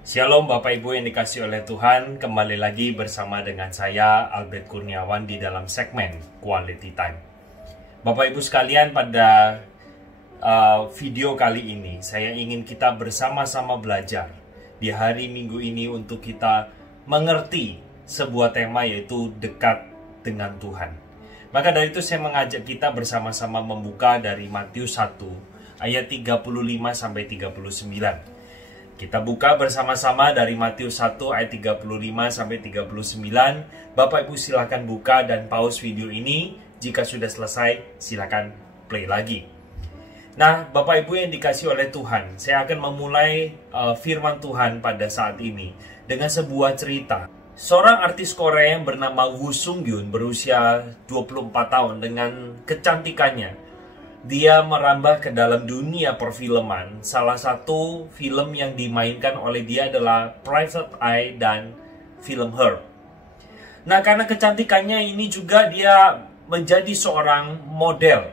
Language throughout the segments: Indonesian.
Shalom Bapak Ibu yang dikasihi oleh Tuhan, kembali lagi bersama dengan saya Albert Kurniawan di dalam segmen Quality Time. Bapak Ibu sekalian, pada video kali ini saya ingin kita bersama-sama belajar di hari Minggu ini untuk kita mengerti sebuah tema, yaitu dekat dengan Tuhan. Maka dari itu saya mengajak kita bersama-sama membuka dari Matius 1 ayat 35 sampai 39. Kita buka bersama-sama dari Matius 1 ayat 35 sampai 39. Bapak Ibu silakan buka dan pause video ini. Jika sudah selesai, silakan play lagi. Nah, Bapak Ibu yang dikasihi oleh Tuhan, saya akan memulai firman Tuhan pada saat ini dengan sebuah cerita. Seorang artis Korea yang bernama Woo Sung Yoon berusia 24 tahun dengan kecantikannya. Dia merambah ke dalam dunia perfilman. Salah satu film yang dimainkan oleh dia adalah Private Eye dan film Her. Nah, karena kecantikannya ini juga dia menjadi seorang model.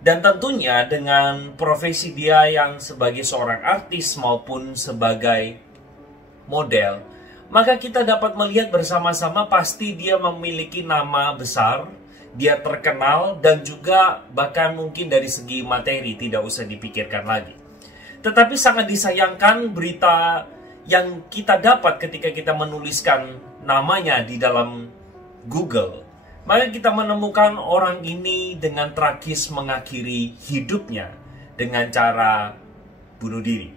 Dan tentunya dengan profesi dia yang sebagai seorang artis maupun sebagai model, maka kita dapat melihat bersama-sama pasti dia memiliki nama besar. Dia terkenal dan juga bahkan mungkin dari segi materi tidak usah dipikirkan lagi. Tetapi sangat disayangkan berita yang kita dapat ketika kita menuliskan namanya di dalam Google. Maka kita menemukan orang ini dengan tragis mengakhiri hidupnya dengan cara bunuh diri.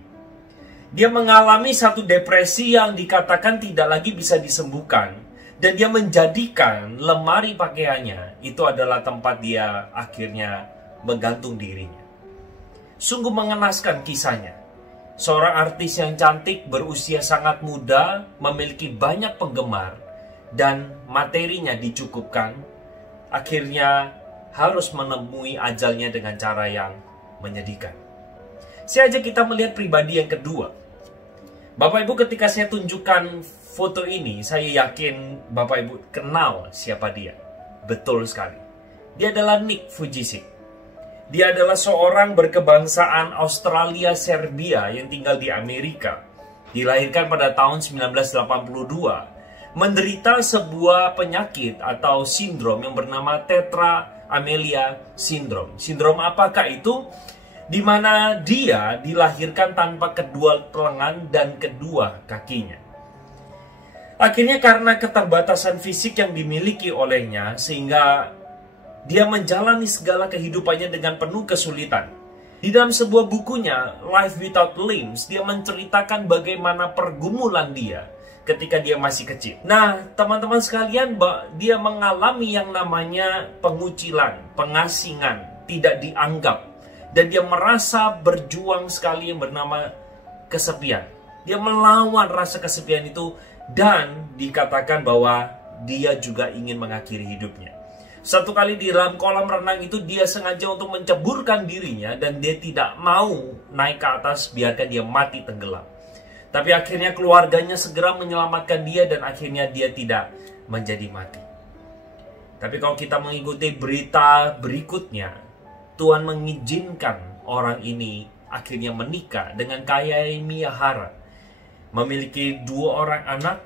Dia mengalami satu depresi yang dikatakan tidak lagi bisa disembuhkan. Dan dia menjadikan lemari pakaiannya itu adalah tempat dia akhirnya menggantung dirinya. Sungguh mengenaskan kisahnya. Seorang artis yang cantik, berusia sangat muda, memiliki banyak penggemar, dan materinya dicukupkan, akhirnya harus menemui ajalnya dengan cara yang menyedihkan. Saya ajak kita melihat pribadi yang kedua. Bapak Ibu, ketika saya tunjukkan foto ini, saya yakin Bapak Ibu kenal siapa dia. Betul sekali. Dia adalah Nick Vujicic. Dia adalah seorang berkebangsaan Australia Serbia yang tinggal di Amerika. Dilahirkan pada tahun 1982. Menderita sebuah penyakit atau sindrom yang bernama Tetra Amelia Syndrome. Sindrom apakah itu? Di mana dia dilahirkan tanpa kedua lengan dan kedua kakinya. Akhirnya karena keterbatasan fisik yang dimiliki olehnya, sehingga dia menjalani segala kehidupannya dengan penuh kesulitan. Di dalam sebuah bukunya, Life Without Limbs, dia menceritakan bagaimana pergumulan dia ketika dia masih kecil. Nah, teman-teman sekalian, dia mengalami yang namanya pengucilan, pengasingan, tidak dianggap. Dan dia merasa berjuang sekali yang bernama kesepian. Dia melawan rasa kesepian itu. Dan dikatakan bahwa dia juga ingin mengakhiri hidupnya. Satu kali di dalam kolam renang itu dia sengaja untuk menceburkan dirinya. Dan dia tidak mau naik ke atas, biarkan dia mati tenggelam. Tapi akhirnya keluarganya segera menyelamatkan dia. Dan akhirnya dia tidak menjadi mati. Tapi kalau kita mengikuti berita berikutnya, Tuhan mengizinkan orang ini akhirnya menikah dengan Kayai Miyahara, memiliki 2 orang anak.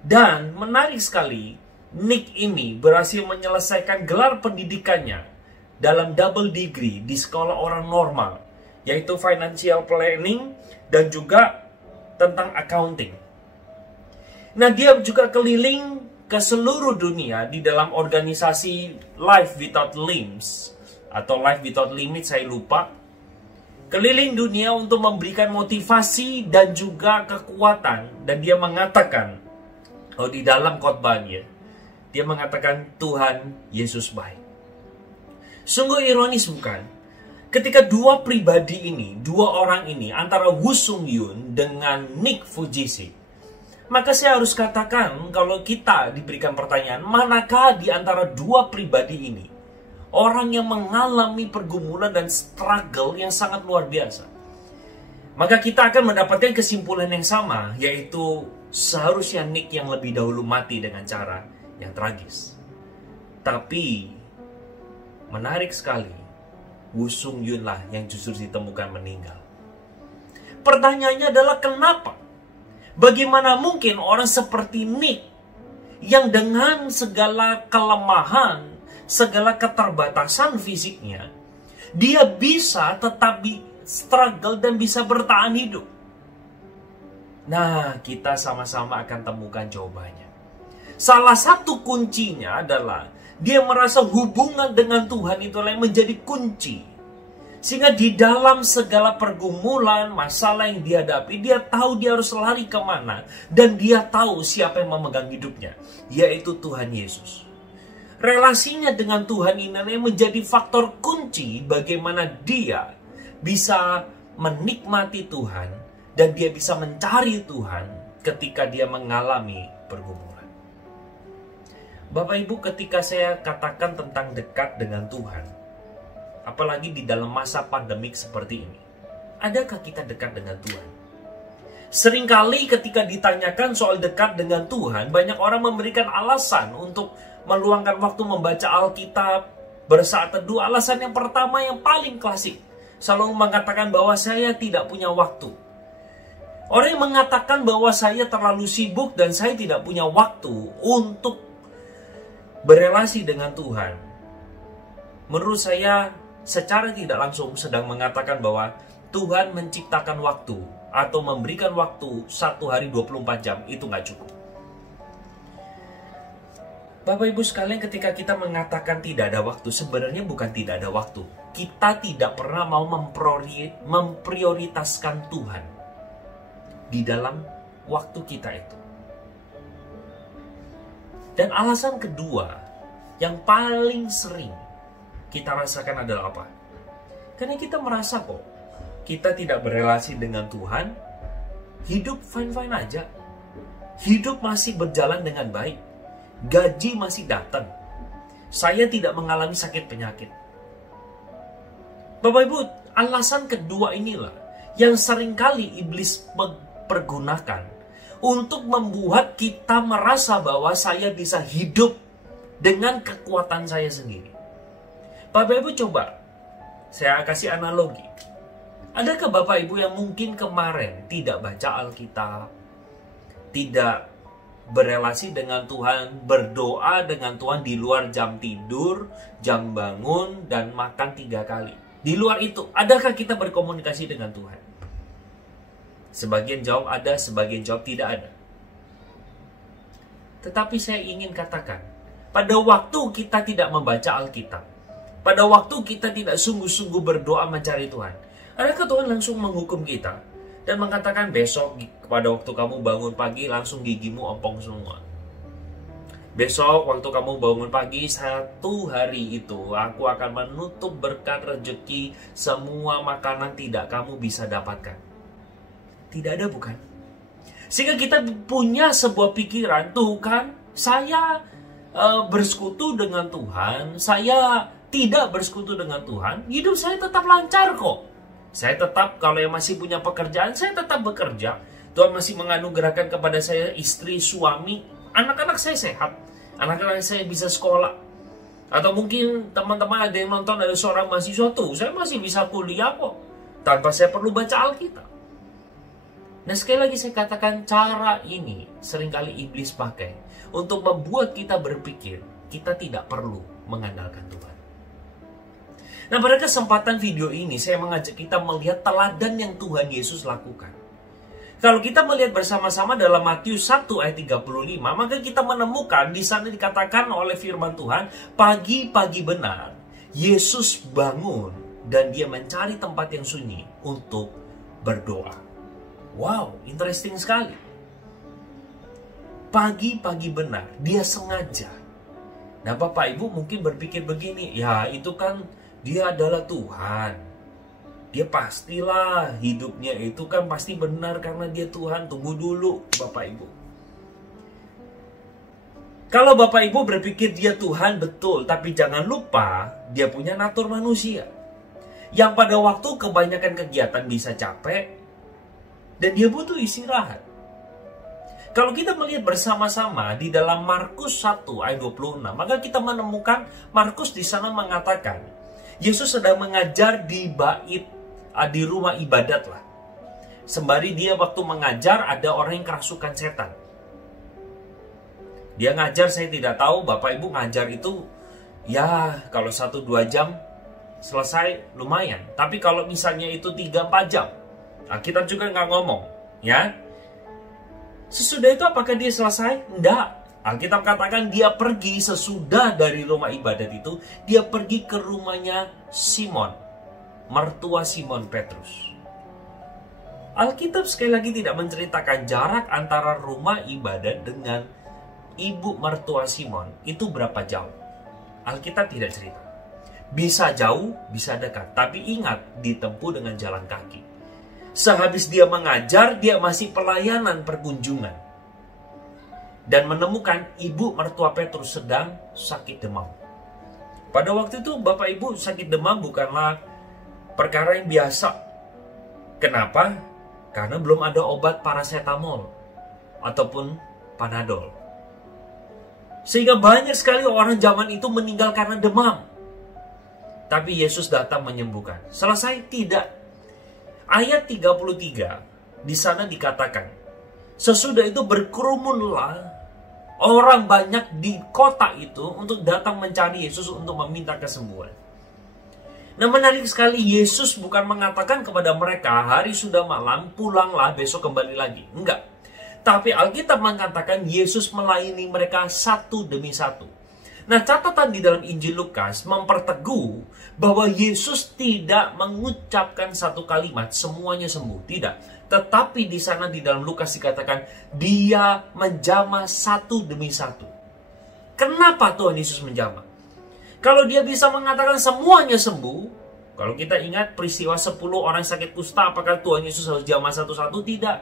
Dan menarik sekali, Nick ini berhasil menyelesaikan gelar pendidikannya dalam double degree di sekolah orang normal, yaitu financial planning dan juga tentang accounting. Nah, dia juga keliling ke seluruh dunia di dalam organisasi Life Without Limbs atau Life Without Limits, saya lupa. Keliling dunia untuk memberikan motivasi dan juga kekuatan. Dan dia mengatakan, di dalam khotbahnya, dia mengatakan Tuhan Yesus baik. Sungguh ironis bukan? Ketika 2 pribadi ini, 2 orang ini, antara Woo Sung Yoon dengan Nick Vujicic, maka saya harus katakan kalau kita diberikan pertanyaan, manakah di antara 2 pribadi ini orang yang mengalami pergumulan dan struggle yang sangat luar biasa? Maka kita akan mendapatkan kesimpulan yang sama, yaitu seharusnya Nick yang lebih dahulu mati dengan cara yang tragis. Tapi menarik sekali, Woo Sung Yoon lah yang justru ditemukan meninggal. Pertanyaannya adalah kenapa? Bagaimana mungkin orang seperti Nick yang dengan segala kelemahan, segala keterbatasan fisiknya, dia bisa tetap struggle dan bisa bertahan hidup? Nah, kita sama-sama akan temukan jawabannya. Salah satu kuncinya adalah dia merasa hubungan dengan Tuhan itulah yang menjadi kunci. Sehingga di dalam segala pergumulan, masalah yang dihadapi, dia tahu dia harus lari kemana. Dan dia tahu siapa yang memegang hidupnya, yaitu Tuhan Yesus. Relasinya dengan Tuhan ini menjadi faktor kunci bagaimana dia bisa menikmati Tuhan. Dan dia bisa mencari Tuhan ketika dia mengalami pergumulan. Bapak Ibu, ketika saya katakan tentang dekat dengan Tuhan, apalagi di dalam masa pandemik seperti ini, adakah kita dekat dengan Tuhan? Seringkali ketika ditanyakan soal dekat dengan Tuhan, banyak orang memberikan alasan untuk meluangkan waktu membaca Alkitab, bersaat teduh. Alasan yang pertama yang paling klasik, selalu mengatakan bahwa saya tidak punya waktu. Orang yang mengatakan bahwa saya terlalu sibuk dan saya tidak punya waktu untuk berelasi dengan Tuhan, menurut saya secara tidak langsung sedang mengatakan bahwa Tuhan menciptakan waktu atau memberikan waktu 1 hari 24 jam itu nggak cukup. Bapak Ibu sekalian, ketika kita mengatakan tidak ada waktu, sebenarnya bukan tidak ada waktu. Kita tidak pernah mau memprioritaskan Tuhan di dalam waktu kita itu. Dan alasan kedua yang paling sering kita rasakan adalah apa? Karena kita merasa kok kita tidak berelasi dengan Tuhan, hidup fine-fine aja. Hidup masih berjalan dengan baik. Gaji masih datang. Saya tidak mengalami sakit penyakit. Bapak Ibu, alasan kedua inilah yang seringkali iblis pergunakan untuk membuat kita merasa bahwa saya bisa hidup dengan kekuatan saya sendiri. Bapak Ibu, coba saya kasih analogi. Adakah Bapak Ibu yang mungkin kemarin tidak baca Alkitab, tidak berelasi dengan Tuhan, berdoa dengan Tuhan di luar jam tidur, jam bangun, dan makan 3 kali? Di luar itu, adakah kita berkomunikasi dengan Tuhan? Sebagian jawab ada, sebagian jawab tidak ada. Tetapi saya ingin katakan, pada waktu kita tidak membaca Alkitab, pada waktu kita tidak sungguh-sungguh berdoa mencari Tuhan, adakah Tuhan langsung menghukum kita dan mengatakan besok pada waktu kamu bangun pagi langsung gigimu ompong semua? Besok waktu kamu bangun pagi 1 hari itu aku akan menutup berkat rezeki, semua makanan tidak kamu bisa dapatkan. Tidak ada, bukan? Sehingga kita punya sebuah pikiran, tuh kan saya bersekutu dengan Tuhan, saya tidak bersekutu dengan Tuhan, hidup saya tetap lancar kok. Saya tetap, kalau yang masih punya pekerjaan, saya tetap bekerja. Tuhan masih menganugerahkan kepada saya istri, suami, anak-anak saya sehat, anak-anak saya bisa sekolah. Atau mungkin teman-teman ada yang nonton, ada seorang mahasiswa, tuh saya masih bisa kuliah kok, tanpa saya perlu baca Alkitab. Nah, sekali lagi saya katakan, cara ini seringkali iblis pakai untuk membuat kita berpikir kita tidak perlu mengandalkan Tuhan. Nah, pada kesempatan video ini saya mengajak kita melihat teladan yang Tuhan Yesus lakukan. Kalau kita melihat bersama-sama dalam Matius 1 ayat 35, maka kita menemukan di sana dikatakan oleh firman Tuhan, pagi-pagi benar Yesus bangun dan dia mencari tempat yang sunyi untuk berdoa. Wow, interesting sekali. Pagi-pagi benar, dia sengaja. Nah, Bapak Ibu mungkin berpikir begini, ya itu kan dia adalah Tuhan. Dia pastilah hidupnya itu kan pasti benar karena dia Tuhan. Tunggu dulu Bapak Ibu. Kalau Bapak Ibu berpikir dia Tuhan, betul. Tapi jangan lupa dia punya natur manusia. Yang pada waktu kebanyakan kegiatan bisa capek. Dan dia butuh istirahat. Kalau kita melihat bersama-sama di dalam Markus 1 ayat 26. Maka kita menemukan Markus di sana mengatakan Yesus sedang mengajar di bait, di rumah ibadat lah. Sembari dia waktu mengajar, ada orang yang kerasukan setan. Dia ngajar, saya tidak tahu, Bapak Ibu ngajar itu, ya kalau 1-2 jam selesai lumayan. Tapi kalau misalnya itu 3-4 jam, kita juga nggak ngomong, ya. Sesudah itu apakah dia selesai? Enggak. Alkitab katakan dia pergi sesudah dari rumah ibadat itu, dia pergi ke rumahnya Simon, mertua Simon Petrus. Alkitab sekali lagi tidak menceritakan jarak antara rumah ibadat dengan ibu mertua Simon itu berapa jauh. Alkitab tidak cerita. Bisa jauh, bisa dekat, tapi ingat ditempuh dengan jalan kaki. Sehabis dia mengajar, dia masih pelayanan perkunjungan. Dan menemukan ibu mertua Petrus sedang sakit demam. Pada waktu itu Bapak Ibu, sakit demam bukanlah perkara yang biasa. Kenapa? Karena belum ada obat paracetamol ataupun panadol. Sehingga banyak sekali orang zaman itu meninggal karena demam. Tapi Yesus datang menyembuhkan. Selesai? Tidak. Ayat 33 di sana dikatakan, sesudah itu berkerumunlah orang banyak di kota itu untuk datang mencari Yesus untuk meminta kesembuhan. Nah, menarik sekali, Yesus bukan mengatakan kepada mereka, hari sudah malam, pulanglah, besok kembali lagi. Enggak. Tapi Alkitab mengatakan Yesus melayani mereka satu demi satu. Nah, catatan di dalam Injil Lukas memperteguh bahwa Yesus tidak mengucapkan satu kalimat, semuanya sembuh. Tidak. Tetapi di sana di dalam Lukas dikatakan dia menjamah satu demi satu. Kenapa Tuhan Yesus menjamah? Kalau dia bisa mengatakan semuanya sembuh, kalau kita ingat peristiwa 10 orang sakit kusta, apakah Tuhan Yesus harus jamah satu-satu? Tidak.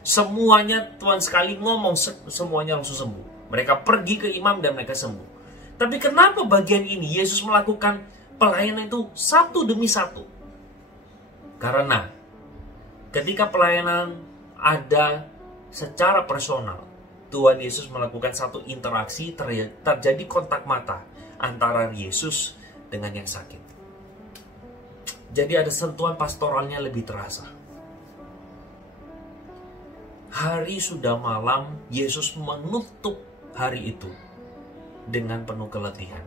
Semuanya Tuhan sekali ngomong, semuanya langsung sembuh. Mereka pergi ke imam dan mereka sembuh. Tapi kenapa bagian ini Yesus melakukan pelayanan itu satu demi satu? Karena ketika pelayanan ada secara personal, Tuhan Yesus melakukan satu interaksi, terjadi kontak mata antara Yesus dengan yang sakit. Jadi ada sentuhan pastoralnya lebih terasa. Hari sudah malam, Yesus menutup hari itu dengan penuh keletihan.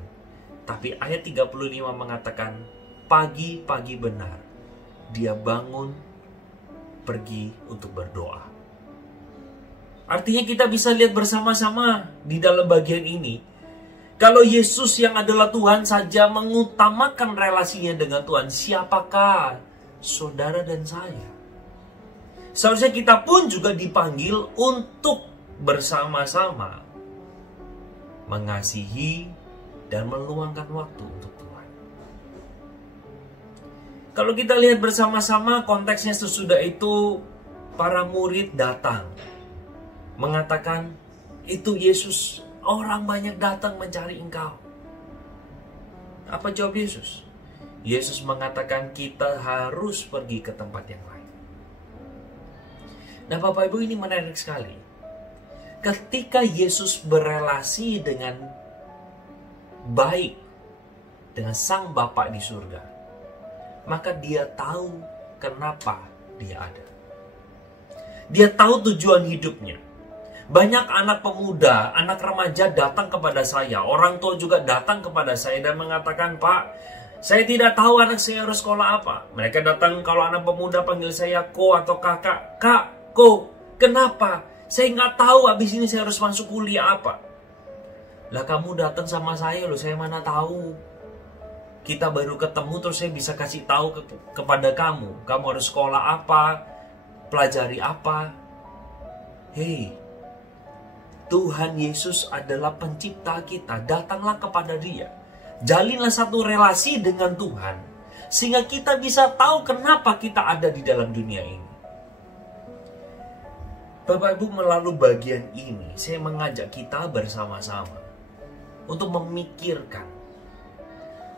Tapi ayat 35 mengatakan, pagi-pagi benar, dia bangun, pergi untuk berdoa. Artinya kita bisa lihat bersama-sama di dalam bagian ini, kalau Yesus yang adalah Tuhan saja mengutamakan relasinya dengan Tuhan, siapakah saudara dan saya? Seharusnya kita pun juga dipanggil untuk bersama-sama mengasihi dan meluangkan waktu untuk Tuhan. Kalau kita lihat bersama-sama konteksnya sesudah itu, para murid datang mengatakan, itu Yesus, orang banyak datang mencari engkau. Apa jawab Yesus? Yesus mengatakan kita harus pergi ke tempat yang lain. Nah, Bapak Ibu, ini menarik sekali. Ketika Yesus berelasi dengan baik dengan Sang Bapa di surga, maka dia tahu kenapa dia ada. Dia tahu tujuan hidupnya. Banyak anak pemuda, anak remaja datang kepada saya. Orang tua juga datang kepada saya dan mengatakan, Pak, saya tidak tahu anak saya harus sekolah apa. Mereka datang, kalau anak pemuda panggil saya ko atau kakak. Kak, ko, kenapa? Saya nggak tahu habis ini saya harus masuk kuliah apa. Lah kamu datang sama saya loh, saya mana tahu. Kita baru ketemu terus saya bisa kasih tahu kepada kamu. Kamu harus sekolah apa, pelajari apa. Hei, Tuhan Yesus adalah pencipta kita. Datanglah kepada Dia. Jalinlah satu relasi dengan Tuhan, sehingga kita bisa tahu kenapa kita ada di dalam dunia ini. Bapak Ibu, melalui bagian ini, saya mengajak kita bersama-sama untuk memikirkan,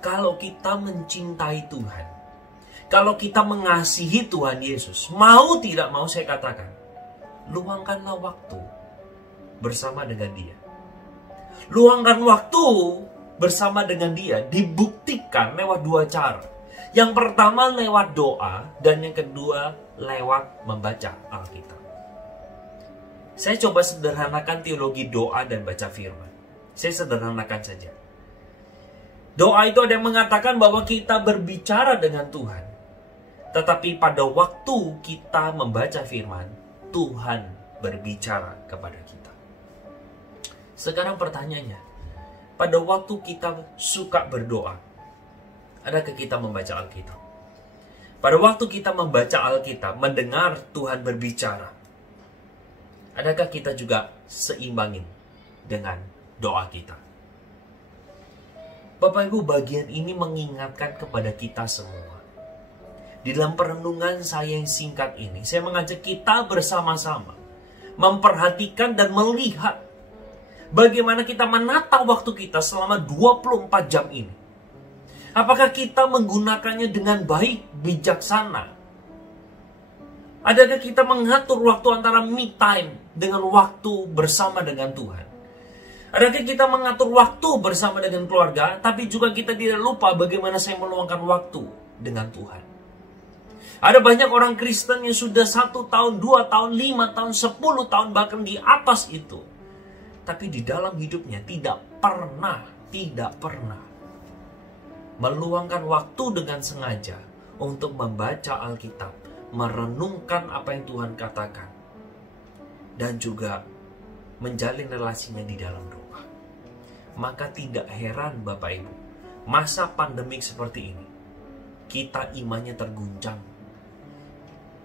kalau kita mencintai Tuhan, kalau kita mengasihi Tuhan Yesus, mau tidak mau saya katakan, luangkanlah waktu bersama dengan Dia. Luangkan waktu bersama dengan Dia dibuktikan lewat dua cara. Yang pertama lewat doa, dan yang kedua lewat membaca Alkitab. Saya coba sederhanakan teologi doa dan baca firman. Saya sederhanakan saja. Doa itu ada yang mengatakan bahwa kita berbicara dengan Tuhan. Tetapi pada waktu kita membaca firman, Tuhan berbicara kepada kita. Sekarang pertanyaannya, pada waktu kita suka berdoa, adakah kita membaca Alkitab? Pada waktu kita membaca Alkitab, mendengar Tuhan berbicara, adakah kita juga seimbangin dengan doa kita? Bapak Ibu, bagian ini mengingatkan kepada kita semua. Di dalam perenungan saya yang singkat ini, saya mengajak kita bersama-sama memperhatikan dan melihat bagaimana kita menata waktu kita selama 24 jam ini. Apakah kita menggunakannya dengan baik, bijaksana? Adakah kita mengatur waktu antara me time dengan waktu bersama dengan Tuhan? Adakah kita mengatur waktu bersama dengan keluarga, tapi juga kita tidak lupa bagaimana saya meluangkan waktu dengan Tuhan? Ada banyak orang Kristen yang sudah 1 tahun, 2 tahun, 5 tahun, 10 tahun, bahkan di atas itu. Tapi di dalam hidupnya tidak pernah meluangkan waktu dengan sengaja untuk membaca Alkitab, merenungkan apa yang Tuhan katakan, dan juga menjalin relasinya di dalam doa. Maka tidak heran Bapak Ibu, masa pandemik seperti ini, kita imannya terguncang.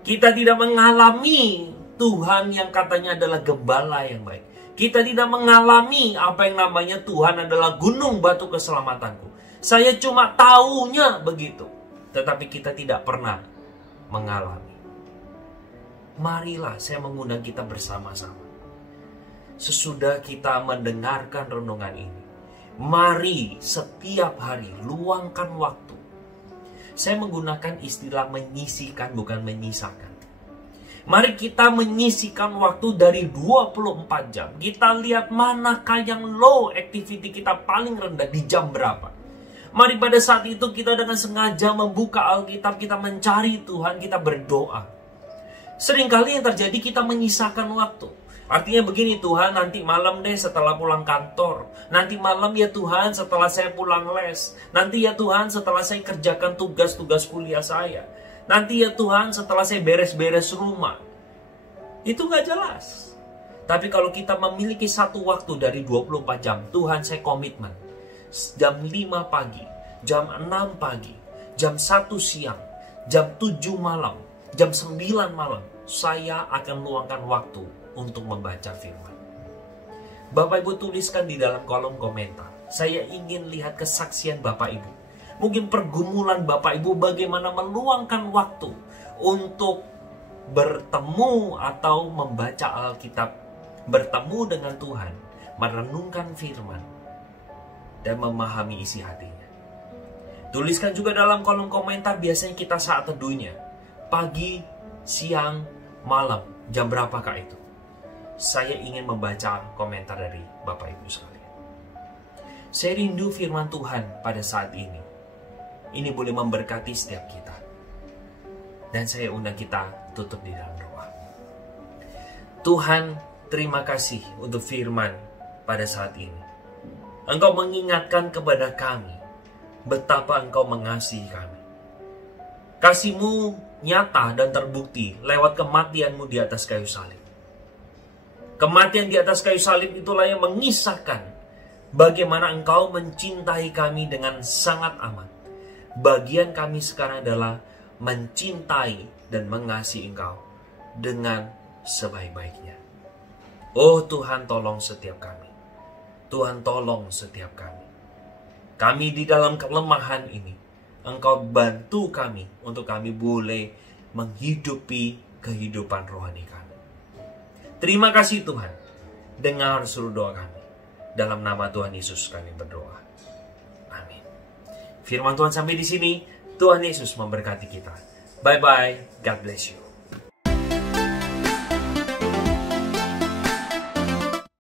Kita tidak mengalami Tuhan yang katanya adalah gembala yang baik. Kita tidak mengalami apa yang namanya Tuhan adalah gunung batu keselamatanku. Saya cuma taunya begitu. Tetapi kita tidak pernah mengalami. Marilah saya mengundang kita bersama-sama. Sesudah kita mendengarkan renungan ini, mari setiap hari luangkan waktu. Saya menggunakan istilah menyisihkan, bukan menyisakan. Mari kita menyisihkan waktu dari 24 jam. Kita lihat manakah yang low activity kita paling rendah di jam berapa. Mari pada saat itu kita dengan sengaja membuka Alkitab, kita mencari Tuhan, kita berdoa. Seringkali yang terjadi kita menyisakan waktu. Artinya begini, Tuhan nanti malam deh setelah pulang kantor. Nanti malam ya Tuhan setelah saya pulang les. Nanti ya Tuhan setelah saya kerjakan tugas-tugas kuliah saya. Nanti ya Tuhan setelah saya beres-beres rumah. Itu gak jelas. Tapi kalau kita memiliki satu waktu dari 24 jam, Tuhan saya komitmen. Jam 5 pagi, jam 6 pagi, jam 1 siang, jam 7 malam, jam 9 malam, saya akan luangkan waktu untuk membaca firman. Bapak Ibu tuliskan di dalam kolom komentar. Saya ingin lihat kesaksian Bapak Ibu. Mungkin pergumulan Bapak Ibu bagaimana meluangkan waktu untuk bertemu atau membaca Alkitab, bertemu dengan Tuhan, merenungkan firman, dan memahami isi hatinya. Tuliskan juga dalam kolom komentar biasanya kita saat teduhnya. Pagi, siang, malam, jam berapakah itu? Saya ingin membaca komentar dari Bapak Ibu sekalian. Saya rindu firman Tuhan pada saat ini. Ini boleh memberkati setiap kita. Dan saya undang kita tutup di dalam doa. Tuhan, terima kasih untuk firman pada saat ini. Engkau mengingatkan kepada kami betapa Engkau mengasihi kami. Kasih-Mu nyata dan terbukti lewat kematian-Mu di atas kayu salib. Kematian di atas kayu salib itulah yang mengisahkan bagaimana Engkau mencintai kami dengan sangat amat. Bagian kami sekarang adalah mencintai dan mengasihi Engkau dengan sebaik-baiknya. Oh Tuhan, tolong setiap kami. Tuhan, tolong setiap kami. Kami di dalam kelemahan ini, Engkau bantu kami untuk kami boleh menghidupi kehidupan rohani kami. Terima kasih Tuhan. Dengar seluruh doa kami. Dalam nama Tuhan Yesus kami berdoa. Amin. Firman Tuhan sampai di sini. Tuhan Yesus memberkati kita. Bye-bye. God bless you.